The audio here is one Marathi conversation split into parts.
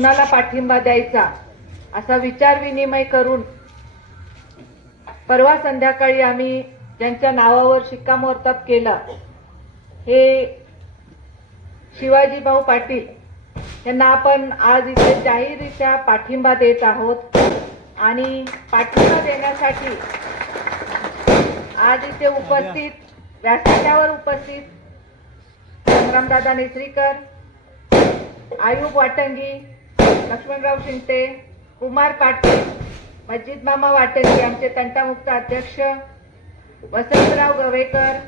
कुणाला पाठिंबा द्यायचा असा विचार विनिमय करून परवा संध्याकाळी आम्ही ज्यांच्या नावावर शिक्कामोर्तब केलं हे शिवाजीभाऊ पाटील यांना आपण आज इथे जाहीररित्या पाठिंबा देत आहोत आणि पाठिंबा देण्यासाठी आज इथे उपस्थित व्यासपीठावर उपस्थित संग्रामदादा नेसरीकर आयुब वाटंगी लक्ष्मणराव शिंदे कुमार पाटील मस्जिद मामा वाटंगी आमचे तंटामुक्त अध्यक्ष वसंतराव गवेकर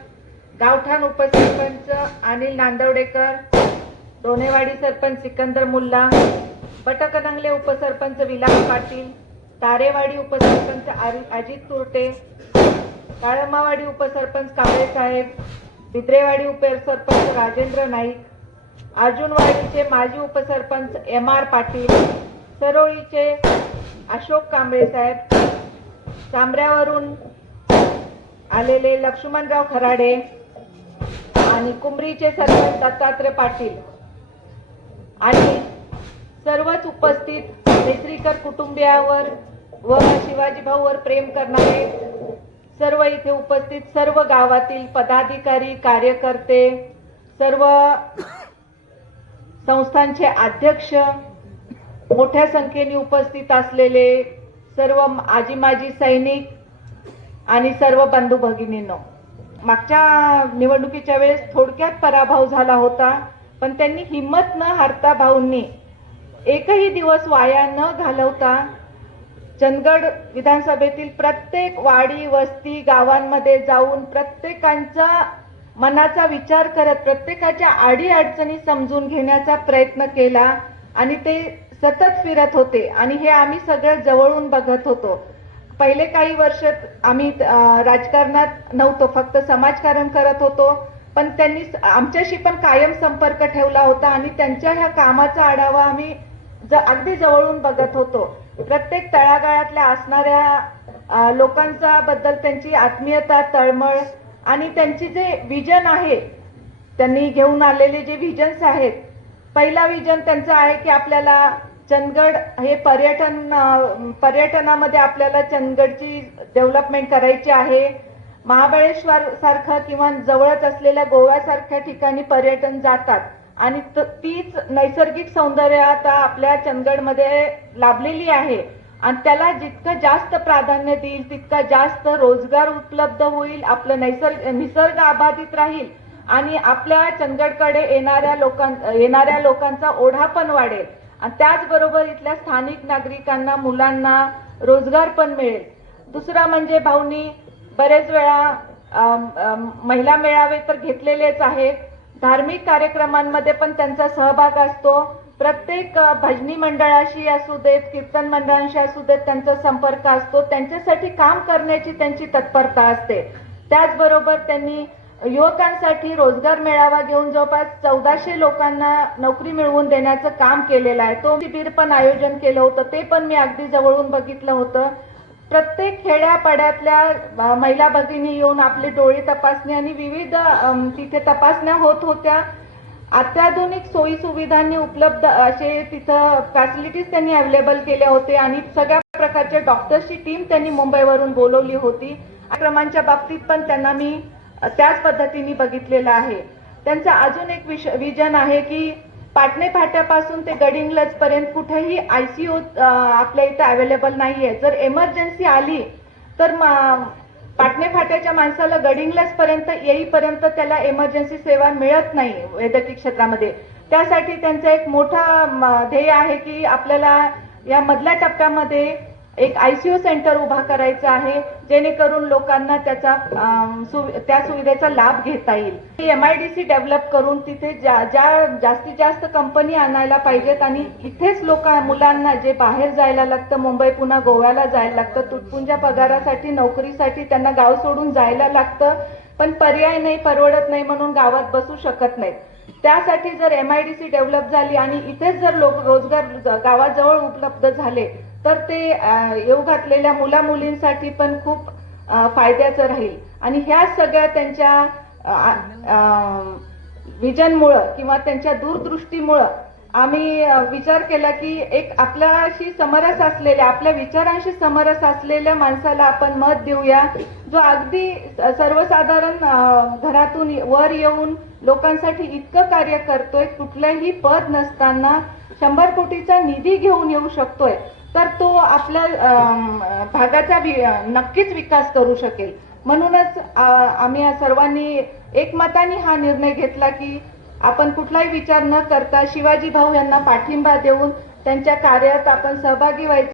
गावठाण उपसरपंच अनिल नांदवडेकर दोनेवाडी सरपंच सिकंदर मुल्ला बटकनंगले उपसरपंच विलास पाटील तारेवाडी उपसरपंच अजित तुरटे काळमावाडी उपसरपंच कांबळे साहेब बिद्रेवाडी उपसरपंच राजेंद्र नाईक अर्जुनवाडीचे माजी उपसरपंच एम आर पाटील सरोळीचे अशोक कांबळे साहेब चांबऱ्यावरून आलेले लक्ष्मणराव खराडे आणि कुंभरीचे सरपंच दत्तात्रय पाटील. आणि सर्वच उपस्थित नेसरीकर कुटुंबियावर व शिवाजी भाऊवर प्रेम करणारे सर्व इथे उपस्थित सर्व गावातील पदाधिकारी कार्यकर्ते सर्व संस्थांचे अध्यक्ष मोठ्या संख्येने उपस्थित असलेले सर्व आजी माजी सैनिक आणि सर्व बंधू भगिनींनो. मागच्या निवडणुकीच्या वेळेस थोडक्यात पराभव झाला होता पण त्यांनी हिंमत न हारता भाऊंनी एकही दिवस वाया न घालवता चंदगड विधानसभेतील प्रत्येक वाडी वस्ती गावांमध्ये जाऊन प्रत्येकांचा मनाचा विचार करत प्रत्येकाच्या आडी अडचणी समजून घेण्याचा प्रयत्न केला आणि ते सतत फिरत होते. आणि हे आम्ही सगळं जवळून बघत होतो. पहिले काही वर्ष आम्ही राजकारणात नव्हतो. फक्त समाजकारण करत होतो. पण त्यांनी आमच्याशी पण कायम संपर्क ठेवला होता आणि त्यांच्या ह्या कामाचा आढावा आम्ही ज- अगदी जवळून बघत होतो. प्रत्येक तळागाळातल्या असणाऱ्या लोकांचा बद्दल त्यांची आत्मीयता तळमळ आणि त्यांची जे विजन आहे त्यांनी घेऊन आलेले जे विजन्स आहेत पहिला विजन त्यांचं आहे की आपल्याला चंदगड हे पर्यटन पर्यटनामध्ये आपल्याला चंदगडची डेव्हलपमेंट करायची आहे. महाबळेश्वर सारखं किंवा जवळच असलेल्या गोव्यासारख्या ठिकाणी पर्यटन जातात. आणि त- तीच नैसर्गिक सौंदर्य आता आपल्या चंदगडमध्ये लाभलेली आहे. आणि त्याला जितकं जास्त प्राधान्य देईल तितका जास्त रोजगार उपलब्ध होईल आपलं नैसर्ग निसर्ग अबाधित राहील आणि आपल्या चंदगडकडे येणाऱ्या लोकां येणाऱ्या लोकांचा ओढा पण वाढेल. आणि त्याचबरोबर इथल्या स्थानिक नागरिकांना मुलांना रोजगार पण मिळेल. दुसरा म्हणजे भाऊनी बरेच वेळा महिला मेळावे तर घेतलेलेच आहे धार्मिक कार्यक्रमांमध्ये पण त्यांचा सहभाग असतो. प्रत्येक भजनी मंडळाशी असू देत कीर्तन मंडळांशी असू देत त्यांचा संपर्क असतो. त्यांच्यासाठी काम करण्याची त्यांची तत्परता असते. त्याचबरोबर त्यांनी युवकांसाठी रोजगार मेळावा घेऊन जवळपास चौदाशे लोकांना नोकरी मिळवून देण्याचं काम केलेलं आहे. तो शिबिर पण आयोजन केलं होतं. ते पण मी अगदी जवळून बघितलं होतं. प्रत्येक खेड्यापाड्यातल्या महिला भगिनी येऊन आपली डोळे तपासणी आणि विविध तिथे तपासण्या होत होत्या. अत्याधुनिक सोयी सुविधांनी उपलब्ध असे तिथं फॅसिलिटीज त्यांनी अवेलेबल केल्या होते आणि सगळ्या प्रकारच्या डॉक्टर्सची टीम त्यांनी मुंबईवरून बोलवली होती. क्रमांच्या बाबतीत पण त्यांना मी त्याच पद्धतीने बघितलेलं आहे. त्यांचं अजून एक विश विजन आहे की पाटणे फाट्यापासून ते गडिंगलज पर्यंत कुठेही आयसीयू आपल्या इथं अवेलेबल नाहीये. जर एमर्जन्सी आली तर पाटणे फाट्याच्या माणसाला गडिंग्लज पर्यंत येईपर्यंत त्याला इमर्जन्सी सेवा मिळत नाही वैद्यकीय क्षेत्रामध्ये. त्यासाठी त्यांचा एक मोठा ध्येय आहे की आपल्याला या मधल्या टप्प्यामध्ये एक आयसीयू सेंटर उभा करायचं आहे जेणेकरून लोकांना त्याचा त्या सुविधेचा लाभ घेता येईल. एमआयडीसी डेव्हलप करून तिथे ज्या ज्या जास्तीत जास्त कंपनी आणायला पाहिजेत आणि इथेच लोक मुलांना जे बाहेर जायला लागतं मुंबई पुन्हा गोव्याला जायला लागतं तुटपुंजा पगारासाठी नोकरीसाठी त्यांना गाव सोडून जायला लागतं पण पर्याय नाही परवडत नाही म्हणून गावात बसू शकत नाहीत. त्यासाठी जर एमआयडीसी डेव्हलप झाली आणि इथेच जर लोक रोजगार गावाजवळ उपलब्ध झाले तर ते येऊ घातलेल्या मुला मुलींसाठी पण खूप फायद्याचं राहील. आणि ह्या सगळ्या त्यांच्या विजनमुळं किंवा त्यांच्या दूरदृष्टीमुळं आम्ही विचार केला की एक आपल्याशी समरस असलेल्या आपल्या विचारांशी समरस असलेल्या माणसाला आपण मत देऊया जो अगदी सर्वसाधारण घरातून वर येऊन लोकांसाठी इतकं कार्य करतोय कुठलंही पद नसताना शंभर कोटीचा निधी घेऊन येऊ शकतोय. तर तो आपल्या भागाचा वि- नक्कीच विकास करू शकेल. म्हणूनच आम्ही सर्वांनी एकमताने हा निर्णय घेतला की आपण कुठलाही विचार न करता शिवाजी भाऊ यांना पाठिंबा देऊन त्यांच्या कार्यात आपण सहभागी व्हायचं.